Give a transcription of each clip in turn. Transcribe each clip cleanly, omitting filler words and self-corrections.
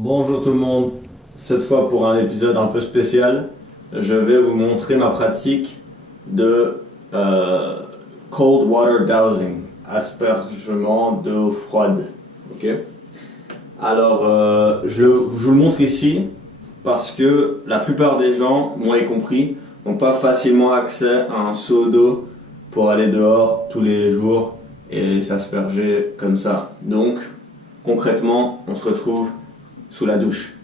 Bonjour tout le monde, cette fois pour un épisode un peu spécial, je vais vous montrer ma pratique de cold water dowsing, aspergement d'eau froide. Ok. Alors je vous le montre ici parce que la plupart des gens, moi y compris, n'ont pas facilement accès à un seau d'eau pour aller dehors tous les jours et s'asperger comme ça. Donc concrètement, on se retrouve sous la douche.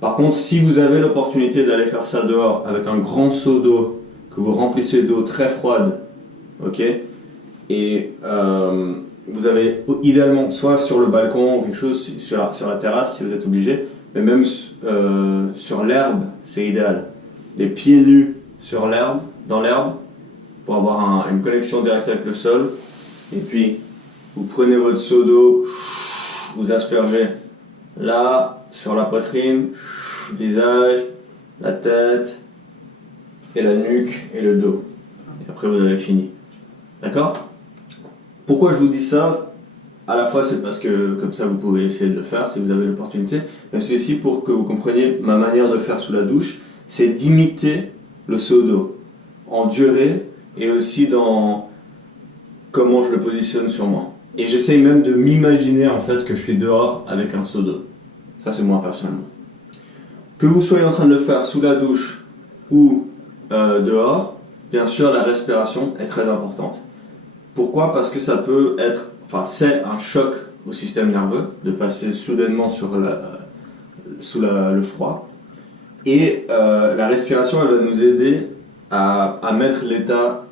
Par contre, si vous avez l'opportunité d'aller faire ça dehors avec un grand seau d'eau que vous remplissez d'eau très froide, ok, et vous avez idéalement soit sur le balcon ou quelque chose, sur la terrasse si vous êtes obligé, mais même sur l'herbe, c'est idéal. Les pieds nus sur l'herbe, dans l'herbe, pour avoir une connexion directe avec le sol, et puis vous prenez votre seau d'eau, vous aspergez là, sur la poitrine, visage, la tête, et la nuque et le dos. Et après vous avez fini. D'accord ? Pourquoi je vous dis ça ? À la fois c'est parce que comme ça vous pouvez essayer de le faire si vous avez l'opportunité, mais c'est aussi pour que vous compreniez ma manière de faire sous la douche, c'est d'imiter le seau d'eau en durée et aussi dans comment je le positionne sur moi. Et j'essaye même de m'imaginer en fait que je suis dehors avec un seau d'eau. Ça c'est moi personnellement. Que vous soyez en train de le faire sous la douche ou dehors, bien sûr la respiration est très importante. Pourquoi ? Parce que ça peut être, c'est un choc au système nerveux de passer soudainement sous le froid. Et la respiration elle va nous aider à mettre l'état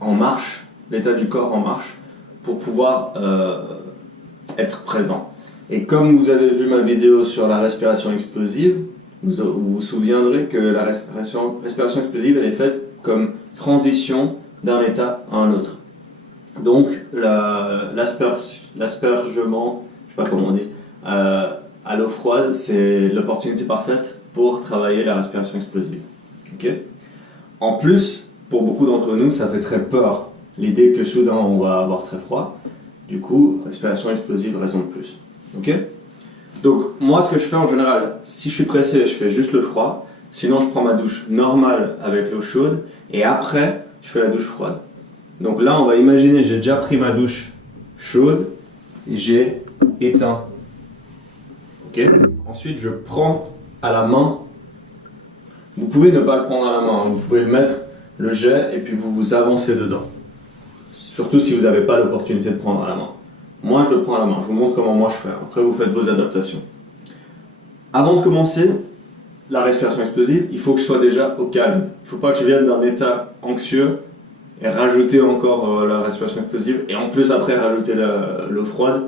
en marche, l'état du corps en marche, pour pouvoir être présent. Et comme vous avez vu ma vidéo sur la respiration explosive, vous vous souviendrez que la respiration explosive elle est faite comme transition d'un état à un autre. Donc l'aspergement, je sais pas comment on dit, à l'eau froide, c'est l'opportunité parfaite pour travailler la respiration explosive. Okay ? En plus, pour beaucoup d'entre nous, ça fait très peur. L'idée que soudain on va avoir très froid. Du coup, respiration explosive, raison de plus. Ok ? Donc, moi, ce que je fais en général, si je suis pressé, je fais juste le froid. Sinon, je prends ma douche normale avec l'eau chaude. Et après, je fais la douche froide. Donc là, on va imaginer, j'ai déjà pris ma douche chaude. Et j'ai éteint. Ok ? Ensuite, je prends à la main. Vous pouvez ne pas le prendre à la main. Vous pouvez le mettre, le jet, et puis vous avancez dedans. Surtout si vous n'avez pas l'opportunité de prendre à la main. Moi, je le prends à la main. Je vous montre comment moi je fais. Après, vous faites vos adaptations. Avant de commencer la respiration explosive, il faut que je sois déjà au calme. Il ne faut pas que je vienne d'un état anxieux et rajouter encore la respiration explosive et en plus après rajouter l'eau froide.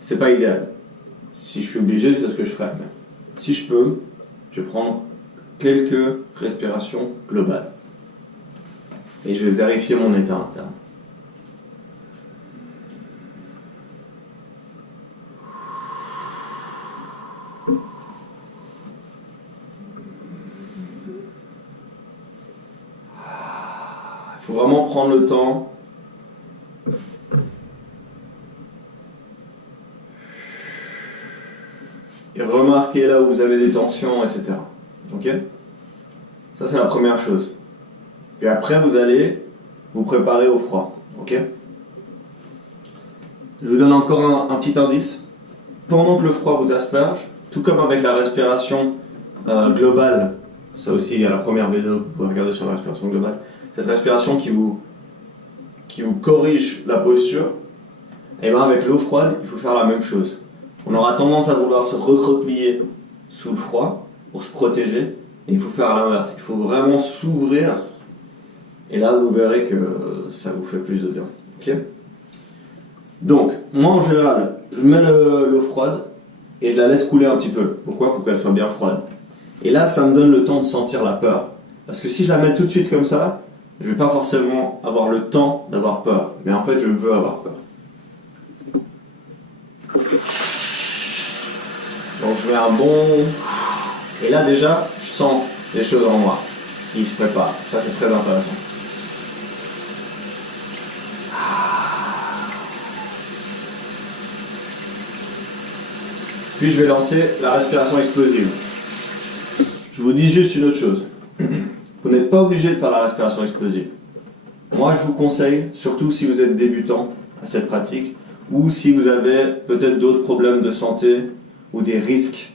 C'est pas idéal. Si je suis obligé, c'est ce que je ferai. Mais si je peux, je vais prendre quelques respirations globales. Et je vais vérifier mon état interne. Il faut vraiment prendre le temps et remarquer là où vous avez des tensions, etc. Ok ? Ça, c'est la première chose. Puis après, vous allez vous préparer au froid. Ok ? Je vous donne encore un petit indice. Pendant que le froid vous asperge, tout comme avec la respiration globale, ça aussi, il y a la première vidéo que vous pouvez regarder sur la respiration globale, cette respiration qui vous corrige la posture, et bien avec l'eau froide, il faut faire la même chose. On aura tendance à vouloir se recroqueviller sous le froid pour se protéger, et il faut faire l'inverse. Il faut vraiment s'ouvrir, et là vous verrez que ça vous fait plus de bien. Okay ? Donc, moi en général, je mets l'eau froide et je la laisse couler un petit peu. Pourquoi ? Pour qu'elle soit bien froide. Et là, ça me donne le temps de sentir la peur. Parce que si je la mets tout de suite comme ça, je ne vais pas forcément avoir le temps d'avoir peur. Mais en fait, je veux avoir peur. Donc je mets un bon... Et là déjà, je sens les choses en moi qui se préparent. Ça, c'est très intéressant. Puis je vais lancer la respiration explosive. Je vous dis juste une autre chose. Vous n'êtes pas obligé de faire la respiration explosive. Moi, je vous conseille, surtout si vous êtes débutant à cette pratique, ou si vous avez peut-être d'autres problèmes de santé ou des risques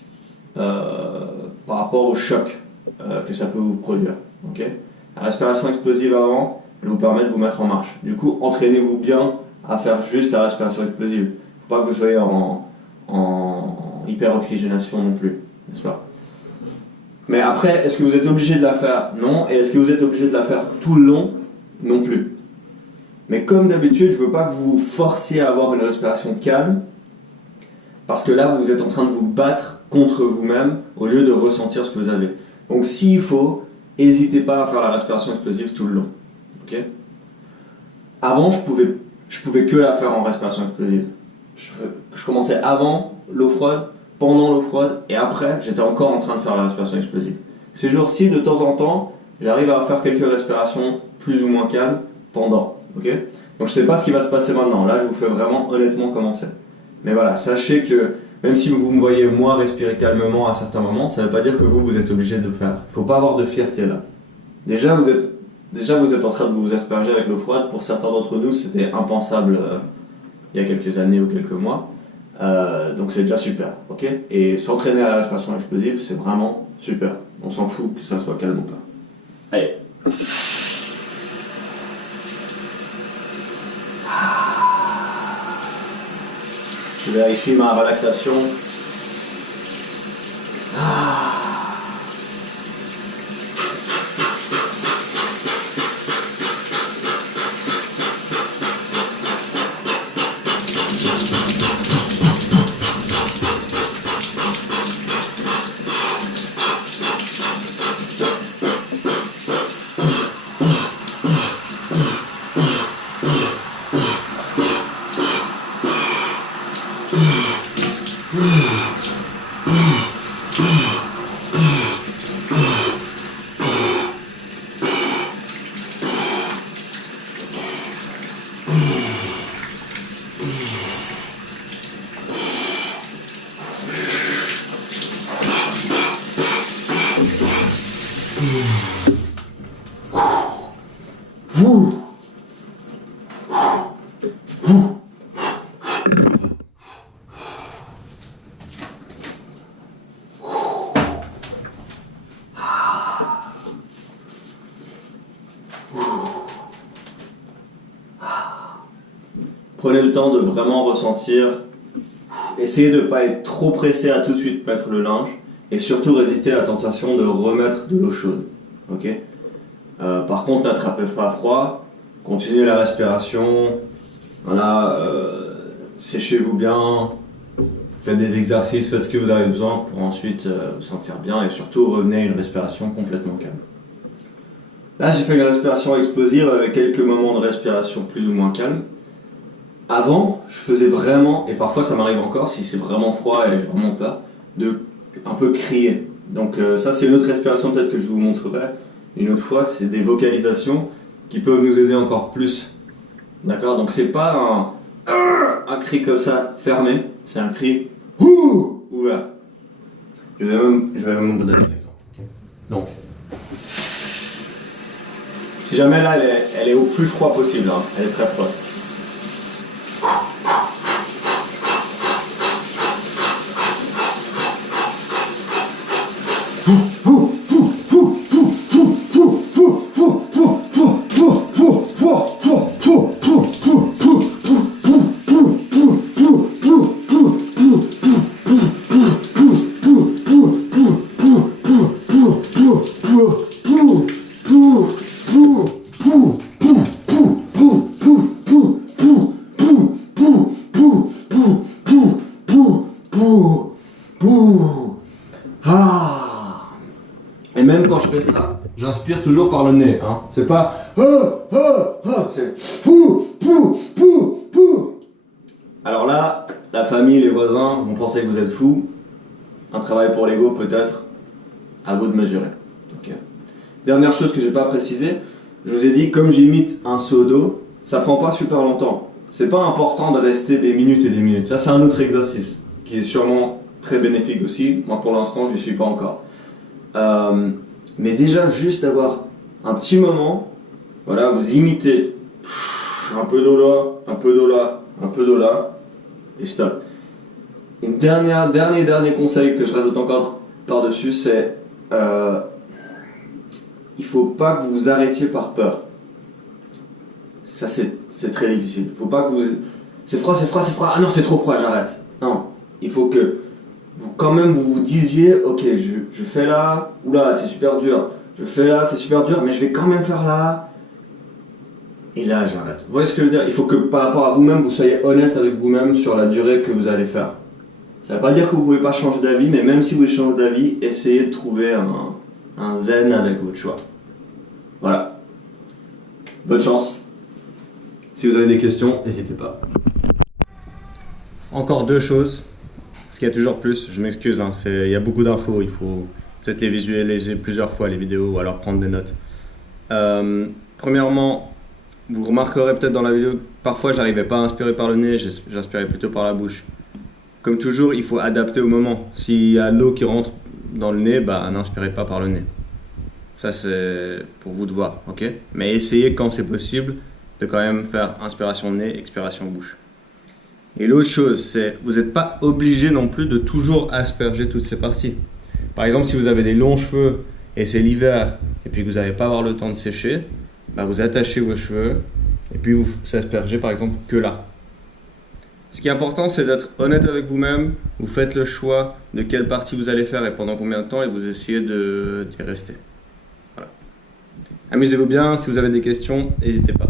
par rapport au choc que ça peut vous produire. Okay? La respiration explosive avant, elle vous permet de vous mettre en marche. Du coup, entraînez-vous bien à faire juste la respiration explosive. Il ne faut pas que vous soyez en hyperoxygénation non plus, n'est-ce pas? Mais après, est-ce que vous êtes obligé de la faire? Non. Et est-ce que vous êtes obligé de la faire tout le long? Non plus. Mais comme d'habitude, je ne veux pas que vous vous forciez à avoir une respiration calme, parce que là, vous êtes en train de vous battre contre vous-même au lieu de ressentir ce que vous avez. Donc s'il faut, n'hésitez pas à faire la respiration explosive tout le long. Okay? Avant, je pouvais que la faire en respiration explosive. Je commençais avant l'eau froide, pendant l'eau froide, et après, j'étais encore en train de faire la respiration explosive. Ces jours-ci, de temps en temps, j'arrive à faire quelques respirations plus ou moins calmes pendant. Okay? Donc je ne sais pas ce qui va se passer maintenant. Là, je vous fais vraiment honnêtement commencer. Mais voilà, sachez que même si vous me voyez moi respirer calmement à certains moments, ça ne veut pas dire que vous êtes obligé de le faire. Il ne faut pas avoir de fierté là. Déjà, vous êtes en train de vous asperger avec l'eau froide. Pour certains d'entre nous, c'était impensable il y a quelques années ou quelques mois. Donc c'est déjà super. Okay? Et s'entraîner à la respiration explosive, c'est vraiment super. On s'en fout que ça soit calme ou pas. Allez. Je vérifie ma relaxation. Prenez le temps de vraiment ressentir. Essayez de ne pas être trop pressé à tout de suite mettre le linge. Et surtout résister à la tentation de remettre de l'eau chaude. Okay? Par contre, n'attrapez pas froid. Continuez la respiration. Voilà, séchez-vous bien. Faites des exercices, faites ce que vous avez besoin pour ensuite vous sentir bien. Et surtout, revenez à une respiration complètement calme. Là, j'ai fait une respiration explosive avec quelques moments de respiration plus ou moins calme. Avant, je faisais vraiment, et parfois ça m'arrive encore si c'est vraiment froid et j'ai vraiment peur, de un peu crier. Donc ça c'est une autre respiration peut-être que je vous montrerai une autre fois, c'est des vocalisations qui peuvent nous aider encore plus. D'accord? Donc c'est pas un cri comme ça fermé, c'est un cri ouvert. Je vais même vous donner un exemple. Okay. Donc, si jamais là elle est au plus froid possible, hein, elle est très froide. Et même quand je fais ça, j'inspire toujours par le nez. Hein. C'est pas c'est Alors là, la famille, les voisins vont penser que vous êtes fou. Un travail pour l'ego peut-être. À vous de mesurer. Okay. Dernière chose que j'ai pas précisé, je vous ai dit comme j'imite un seau d'eau, ça prend pas super longtemps. C'est pas important de rester des minutes et des minutes. Ça c'est un autre exercice qui est sûrement très bénéfique aussi. Moi pour l'instant, je n'y suis pas encore. Mais déjà, juste avoir un petit moment, voilà, vous imitez un peu d'eau là, un peu d'eau là, un peu d'eau là, et stop. Une dernier conseil que je rajoute encore par-dessus, c'est il faut pas que vous vous arrêtiez par peur. Ça c'est très difficile. Faut pas que vous... C'est froid, ah non c'est trop froid, j'arrête. Non, il faut que vous quand même vous disiez, ok je fais là, oula c'est super dur, je fais là, c'est super dur, mais je vais quand même faire là, et là j'arrête. Vous voyez ce que je veux dire? Il faut que par rapport à vous-même, vous soyez honnête avec vous-même sur la durée que vous allez faire. Ça ne veut pas dire que vous ne pouvez pas changer d'avis, mais même si vous changez d'avis, essayez de trouver un zen avec votre choix. Voilà. Bonne chance. Si vous avez des questions, n'hésitez pas. Encore deux choses, parce qu'il y a toujours plus, je m'excuse, hein, il y a beaucoup d'infos, il faut peut-être les visualiser plusieurs fois les vidéos ou alors prendre des notes. Premièrement, vous remarquerez peut-être dans la vidéo, parfois j'arrivais pas à inspirer par le nez, j'inspirais plutôt par la bouche. Comme toujours, il faut adapter au moment. S'il y a l'eau qui rentre dans le nez, bah, n'inspirez pas par le nez. Ça, c'est pour vous de voir, ok? Mais essayez quand c'est possible de quand même faire inspiration nez, expiration bouche. Et l'autre chose, c'est vous n'êtes pas obligé non plus de toujours asperger toutes ces parties. Par exemple, si vous avez des longs cheveux et c'est l'hiver et puis que vous n'allez pas avoir le temps de sécher, bah, vous attachez vos cheveux et puis vous aspergez par exemple que là. Ce qui est important, c'est d'être honnête avec vous-même. Vous faites le choix de quelle partie vous allez faire et pendant combien de temps et vous essayez d'y rester. Voilà. Amusez-vous bien. Si vous avez des questions, n'hésitez pas.